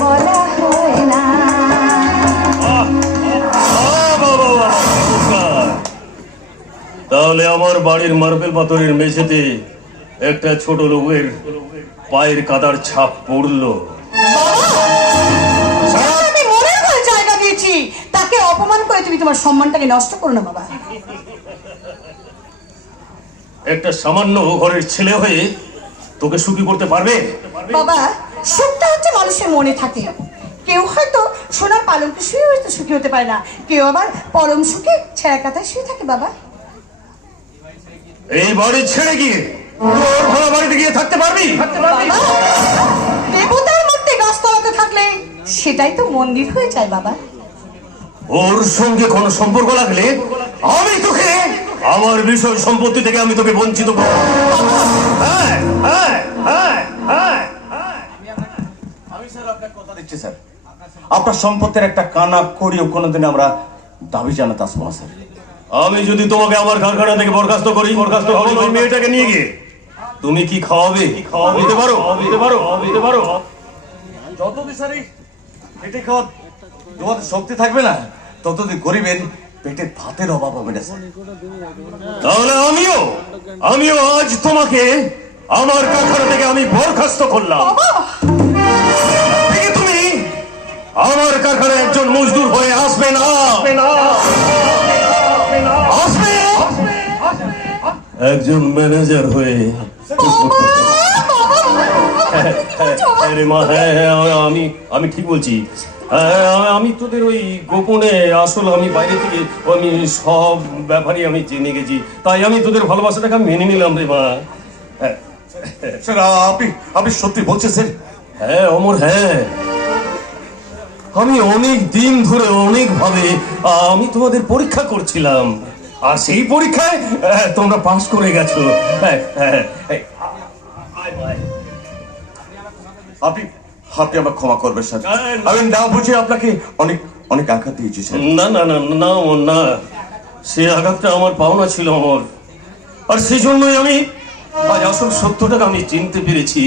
বলা হয় না। তাহলে আমার বাড়ির মার্বেল পাথরের মেঝেতে একটা ছোট লোকের পায়ের কাদার ছাপ পড়লো। আমি মনের ঘরে জায়গা দিয়েছি, তাকে অপমান করে তুমি তোমার সম্মানটাকে নষ্ট করো না বাবা। একটা সামান্য ঘরের ছেলে হয়ে তোকে সুখী করতে পারবে? বাবা, সুখটা হচ্ছে মানুষের মনে থাকে। কেউ হয়তো সোনার পালঙ্কে শুয়ে হয়তো সুখী হতে পারে না, কেউ আবার পরম সুখে ছেঁড়া কাঁথায় শুয়ে থাকে বাবা। এই বাড়ি ছেড়ে গিয়ে তোর ভাড়া বাড়িতে গিয়ে থাকতে পারবি? বাবা, দেবতার মূর্তি গাছতলাতে থাকলে সেটাই তো মন্দির হয়ে যায় বাবা। ওর সঙ্গে কোনো সম্পর্ক লাগলে আমি তোকে আমার বিষয় সম্পত্তি থেকে আমি তোকে বঞ্চিত করব। হ্যাঁ, হ্যাঁ, হ্যাঁ, হ্যাঁ। আমি স্যার আপনার কথা দিচ্ছি স্যার, আপনার সম্পত্তির একটা কানা করিও কোনোদিন আমরা দাবি জানাতে আসবো না স্যার। আমি যদি তোমাকে আমার কারখানা থেকে বরখাস্ত করি, ওই মেয়েটাকে নিয়ে গিয়ে তুমি কি খাওয়াবে? দিতে পারো? দিতে পারো? দিতে পারো? যতদিন স্যার এই পেটে খাওয়া তোমাদের শক্তি থাকবে না, ততদিন গরিবের পেটে ভাতের অভাব হবে না স্যার। তাহলে আমিও আজ তোমাকে আমার কারখানা থেকে আমি বরখাস্ত করলাম। তুমি আমার কারখানায় একজন মজদুর হয়ে আসবে না, আসবে একজন ম্যানেজার হয়ে। আরে মা, হ্যাঁ, আমি ঠিক বলছি। আমি তোদের ওই গোপনে আসল আমি বাইরে থেকে আমি সব ব্যাপারই আমি জেনে গেছি, তাই আমি তোদের ভালোবাসাটাকে মেনে নিলাম রে মা। স্যার আপনি সত্যি বলছেন স্যার? হ্যাঁ অমর, হ্যাঁ, আমি অনেক দিন ধরে অনেক ভাবে আমি তোমাদের পরীক্ষা করছিলাম, আর সেই পরীক্ষায় তোমরা পাশ করে গেছো। আপনি আপনি আমাকে ক্ষমা করবেন স্যার, আমি না বুঝে আপনাকে অনেক অনেক আঘাত দিয়েছি স্যার। না না না না অমর, না, সে আঘাতটা আমার পাওনা ছিল অমর, আর সেই জন্যই আমি আজ আসল সত্যটাকে আমি চিনতে পেরেছি।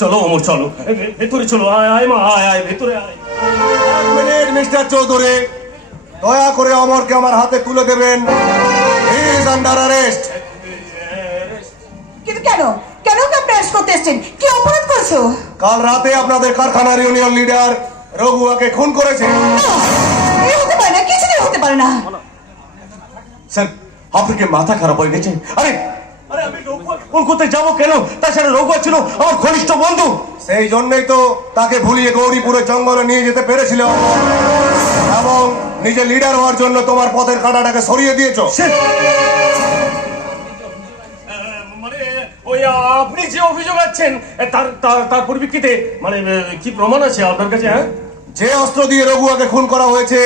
চলো অমর, চলো ভেতরে চলো। আয় মা, আয় ভেতরে আয়। এক মিনিট মিস্টার চৌধুরী, দয়া করে অমরকে আমার হাতে তুলে দেবেন। He is under arrest. কিন্তু কেন কেন আপনি অ্যারেস্ট করতে এসেছেন? কি অপরাধ করেছো? কাল রাতে আপনাদের কারখানার ইউনিয়ন লিডার রঘুয়াকে খুন করেছে। এই হতে পারে না, কিছুই হতে পারে না। স্যার আপনি কি মাথা খারাপ হয়ে গেছে? আরে আরে আমি রঘুয়াকে খুন করতে যাবো কেন? তাছাড়া রঘুয়া ছিল আমার ঘনিষ্ঠ বন্ধু, সেই জন্যই তো তাকে ভুলিয়ে গৌরীপুরের জঙ্গলে নিয়ে যেতে পেরেছিল এবং নিজে লিডার হওয়ার জন্য তোমার পথের কাঁটাটাকে সরিয়ে দিয়েছো। মানে ওই আপনি যে অভিযোগ আছেন তার পরিপ্রেক্ষিতে মানে কি প্রমাণ আছে আপনার কাছে? হ্যাঁ, যে অস্ত্র দিয়ে রঘুয়াকে খুন করা হয়েছে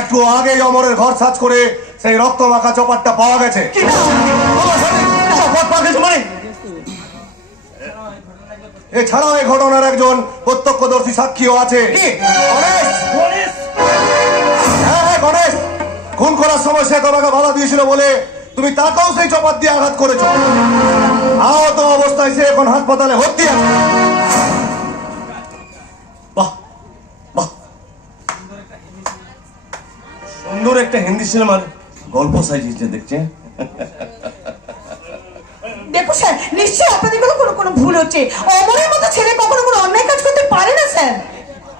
একটু আগেই অমরের ঘর সার্চ করে সেই রক্ত মাখা চপারটা পাওয়া গেছে। মানে এছাড়াও এই ঘটনার একজন প্রত্যক্ষদর্শী সাক্ষীও আছে। হ্যাঁ গণেশ, খুন করার সময় সে তোমাকে বাধা দিয়েছিল বলে তুমি তাকেও সেই চপার দিয়ে আঘাত করেছো। আহত অবস্থায় সে এখন হাসপাতালে ভর্তি আছে। বাহ বাহ, সুন্দর একটা হিন্দি সিনেমার গল্প সাজিয়েছে দেখছে। দেখো স্যার, নিশ্চয়ই আপনাদের কোনো ভুল হচ্ছে। অমরের মতো ছেলে কখনো কোনো অন্যায় কাজ করতে পারে না স্যার।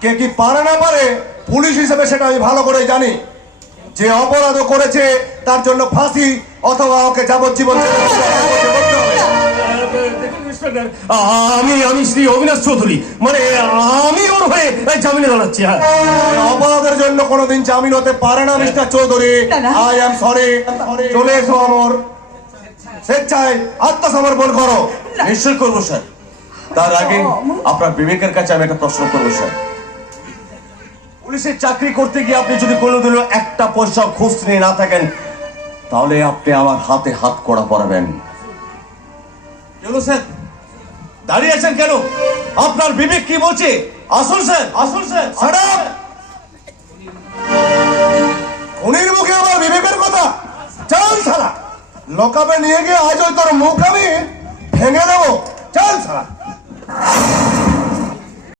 কে কি পারে না পারে, পুলিশ হিসেবে সেটা আমি ভালো করে জানি। যে অপরাধ করেছে তার জন্য ফাঁসি অথবা ওকে যাবজ্জীবন আমি শ্রী অবিনাশ চৌধুরী, মানে আমি ওর হয়ে জামিনে দাঁড়াচ্ছি। অপরাধের জন্য কোনোদিন জামিন হতে পারে না mister Chowdhury. I am sorry. চলে এসো অমর, স্বেচ্ছায় আত্মসমর্পণ করো। নিশ্চয় করবো স্যার। তার আগে আপনার বিবেকের কাছে আমি একটা প্রশ্ন করবো স্যার। পুলিশের চাকরি করতে গিয়ে আপনি যদি কোনোদিনও একটা পয়সা ঘুষ নিয়ে না থাকেন, তাহলে আপনি আমার হাতে হাত কড়া পরাবেন। কেন স্যার দাঁড়িয়ে আছেন কেন? আপনার বিবেক কি বলছে? আসুন স্যার, আসুন স্যার। খুনির মুখে আমার বিবেকের কথা চল সারা লোকাবে নিয়ে গিয়ে আজ ওই তোর মুখ আমি ভেঙে দেবো। চল সারা।